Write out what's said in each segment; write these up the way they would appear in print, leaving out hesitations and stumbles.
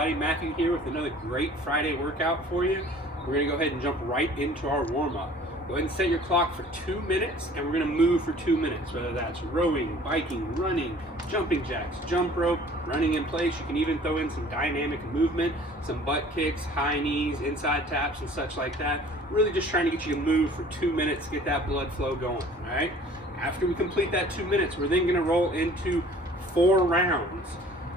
everybody, Matthew here with another great Friday workout for you. We're going to go ahead and jump right into our warm-up. Go ahead and set your clock for 2 minutes, and we're going to move for 2 minutes, whether that's rowing, biking, running, jumping jacks, jump rope, running in place. You can even throw in some dynamic movement, some butt kicks, high knees, inside taps, and such like that. Really just trying to get you to move for 2 minutes, get that blood flow going, all right? After we complete that 2 minutes, we're then going to roll into 4 rounds.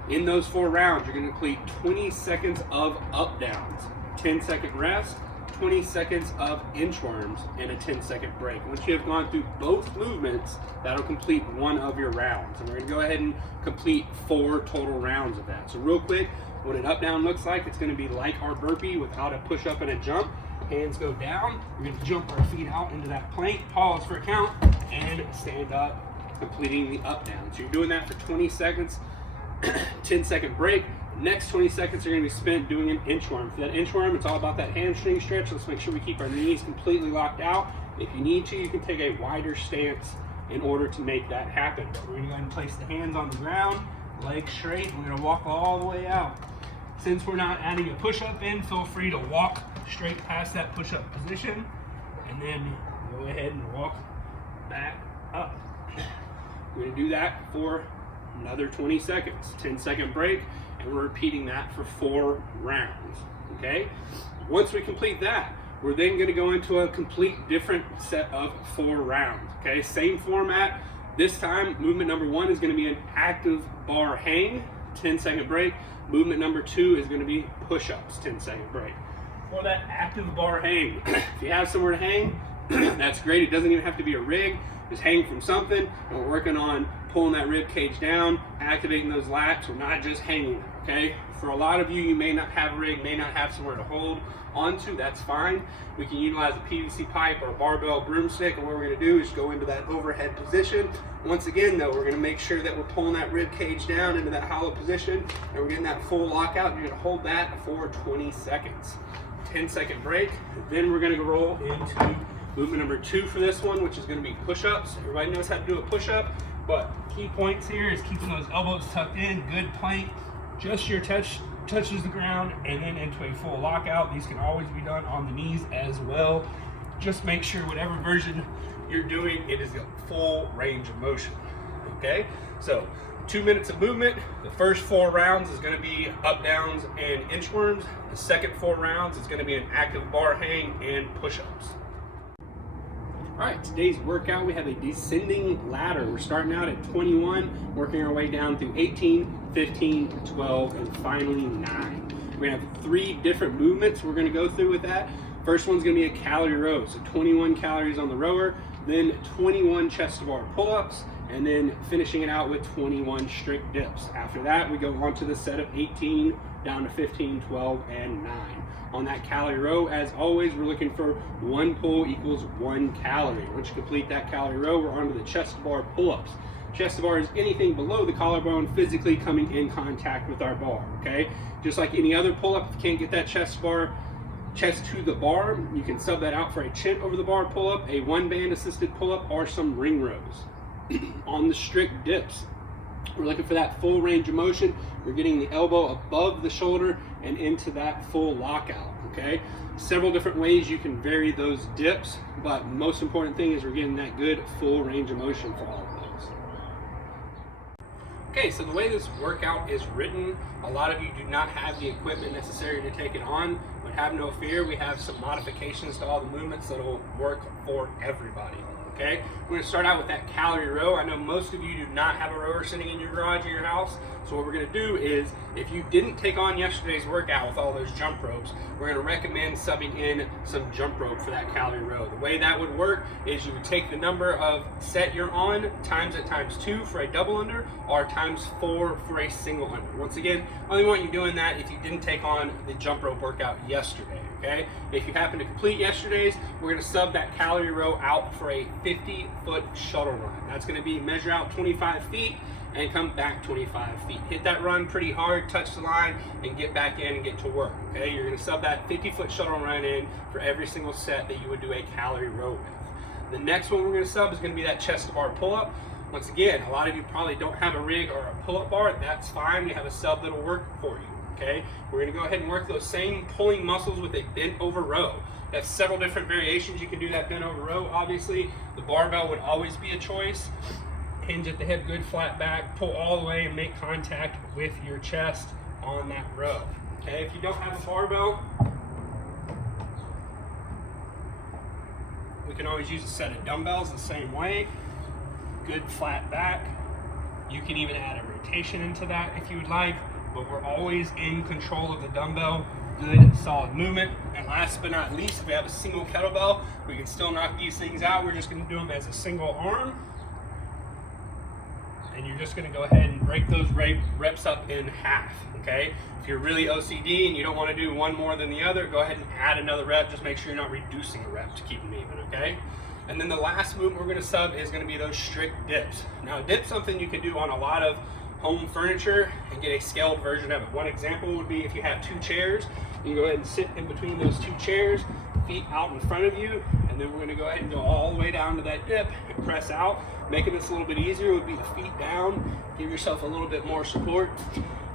In those 4 rounds, you're going to complete 20 seconds of up downs, 10-second rest, 20 seconds of inchworms, and a 10-second break. Once you have gone through both movements, that'll complete one of your rounds. And we're going to go ahead and complete 4 total rounds of that. So real quick, what an up down looks like, it's going to be like our burpee without a push up and a jump. Hands go down, we're going to jump our feet out into that plank, pause for a count, and stand up, completing the up down. So you're doing that for 20 seconds, 10-second break. Next 20 seconds are going to be spent doing an inchworm. For that inchworm, it's all about that hamstring stretch. Let's make sure we keep our knees completely locked out. If you need to, you can take a wider stance in order to make that happen. But we're going to go ahead and place the hands on the ground, legs straight, and we're going to walk all the way out. Since we're not adding a push-up in, feel free to walk straight past that push-up position, and then go ahead and walk back up. We're going to do that for another 20 seconds, 10-second break, and we're repeating that for 4 rounds, okay? Once we complete that, we're then going to go into a complete different set of 4 rounds, okay? Same format. This time, movement number 1 is going to be an active bar hang, 10-second break. Movement number 2 is going to be push-ups, 10-second break. For that active bar hang, if you have somewhere to hang, that's great. It doesn't even have to be a rig. Just hang from something, and we're working on pulling that rib cage down, activating those lats. We're not just hanging there, okay? For a lot of you, you may not have a rig, may not have somewhere to hold onto. That's fine. We can utilize a PVC pipe or a barbell broomstick, and what we're going to do is go into that overhead position. Once again, though, we're going to make sure that we're pulling that rib cage down into that hollow position, and we're getting that full lockout. You're going to hold that for 20 seconds. 10-second break. Then we're going to roll into movement number 2 for this one, which is going to be push-ups. Everybody knows how to do a push-up, but key points here is keeping those elbows tucked in, good plank, just your touches the ground, and then into a full lockout. These can always be done on the knees as well. Just make sure whatever version you're doing, it is a full range of motion, okay? So 2 minutes of movement. The first 4 rounds is going to be up downs and inchworms. The second 4 rounds is going to be an active bar hang and push-ups. All right, today's workout, we have a descending ladder. We're starting out at 21, working our way down through 18, 15, 12, and finally 9. We're gonna have 3 different movements we're gonna go through with that. First one's gonna be a calorie row, so 21 calories on the rower, then 21 chest to bar pull-ups, and then finishing it out with 21 strict dips. After that, we go on to the set of 18, down to 15, 12, and 9. On that calorie row, as always, we're looking for 1 pull equals 1 calorie. Once you complete that calorie row, we're on to the chest to bar pull-ups. Chest to bar is anything below the collarbone physically coming in contact with our bar, okay? Just like any other pull-up, if you can't get that chest to the bar, you can sub that out for a chin over the bar pull-up, a 1-band assisted pull-up, or some ring rows. On the strict dips, we're looking for that full range of motion. We're getting the elbow above the shoulder and into that full lockout, okay? Several different ways you can vary those dips, but most important thing is we're getting that good full range of motion for all of those. Okay, so the way this workout is written, a lot of you do not have the equipment necessary to take it on, but have no fear, we have some modifications to all the movements that will work for everybody. Okay, we're going to start out with that calorie row. I know most of you do not have a rower sitting in your garage or your house, so what we're going to do is, if you didn't take on yesterday's workout with all those jump ropes, we're going to recommend subbing in some jump rope for that calorie row. The way that would work is you would take the number of set you're on, times it times 2 for a double under, or times 4 for a single under. Once again, I only want you doing that if you didn't take on the jump rope workout yesterday. Okay? If you happen to complete yesterday's, we're going to sub that calorie row out for a 50-foot shuttle run. That's going to be measure out 25 feet and come back 25 feet. Hit that run pretty hard, touch the line, and get back in and get to work. Okay? You're going to sub that 50-foot shuttle run in for every single set that you would do a calorie row with. The next one we're going to sub is going to be that chest to bar pull-up. Once again, a lot of you probably don't have a rig or a pull-up bar. That's fine. We have a sub that'll work for you. Okay, we're going to go ahead and work those same pulling muscles with a bent over row. There's several different variations you can do that bent over row. Obviously, the barbell would always be a choice. Hinge at the hip, good flat back, pull all the way and make contact with your chest on that row. Okay, if you don't have a barbell, we can always use a set of dumbbells the same way. Good flat back. You can even add a rotation into that if you would like, but we're always in control of the dumbbell. Good solid movement. And last but not least, if we have a single kettlebell, we can still knock these things out. We're just going to do them as a single arm. And you're just going to go ahead and break those reps up in half. Okay, if you're really OCD and you don't want to do one more than the other, go ahead and add another rep. Just make sure you're not reducing a rep to keep them even. Okay, and then the last movement we're going to sub is going to be those strict dips. Now, a dip's something you can do on a lot of home furniture and get a scaled version of it. One example would be if you have 2 chairs, you can go ahead and sit in between those 2 chairs, feet out in front of you, and then we're going to go ahead and go all the way down to that dip and press out. Making this a little bit easier would be the feet down, give yourself a little bit more support.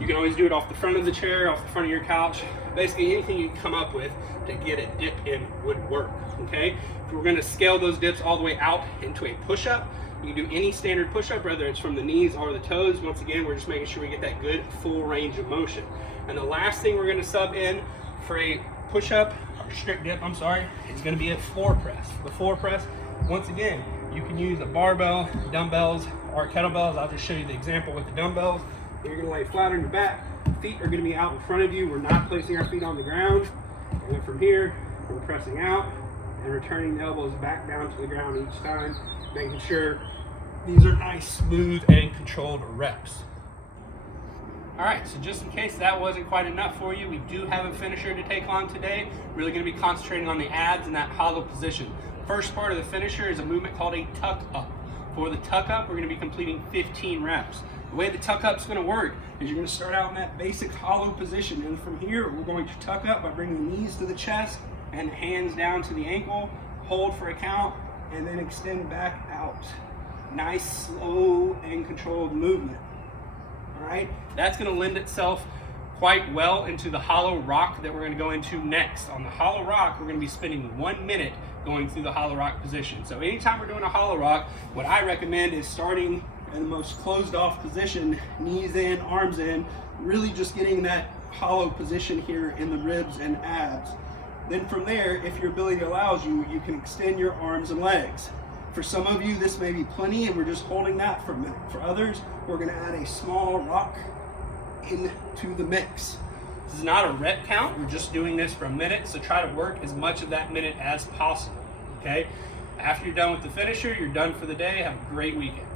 You can always do it off the front of the chair, off the front of your couch. Basically anything you can come up with to get a dip in would work, okay? If we're gonna scale those dips all the way out into a push-up, you can do any standard push-up, whether it's from the knees or the toes. Once again, we're just making sure we get that good full range of motion. And the last thing we're gonna sub in for a push-up, or strict dip, I'm sorry, is gonna be a floor press. The floor press, once again, you can use a barbell, dumbbells, or kettlebells. I'll just show you the example with the dumbbells. You're gonna lay flat on your back. Feet are gonna be out in front of you. We're not placing our feet on the ground. And then from here, we're pressing out and returning the elbows back down to the ground each time, making sure these are nice, smooth, and controlled reps. All right, so just in case that wasn't quite enough for you, we do have a finisher to take on today. Really gonna be concentrating on the abs and that hollow position. First part of the finisher is a movement called a tuck up. For the tuck up, we're gonna be completing 15 reps. The way the tuck up's gonna work is you're gonna start out in that basic hollow position, and from here, we're going to tuck up by bringing the knees to the chest and hands down to the ankle, hold for a count, and then extend back out. Nice, slow, and controlled movement. All right, that's gonna lend itself quite well into the hollow rock that we're gonna go into next. On the hollow rock, we're gonna be spending 1 minute going through the hollow rock position. So anytime we're doing a hollow rock, what I recommend is starting in the most closed off position, knees in, arms in, really just getting that hollow position here in the ribs and abs. Then from there, if your ability allows you, you can extend your arms and legs. For some of you, this may be plenty and we're just holding that for a minute. For others, we're gonna add a small rock into the mix. This is not a rep count, we're just doing this for a minute, so try to work as much of that minute as possible, okay? After you're done with the finisher, you're done for the day. Have a great weekend.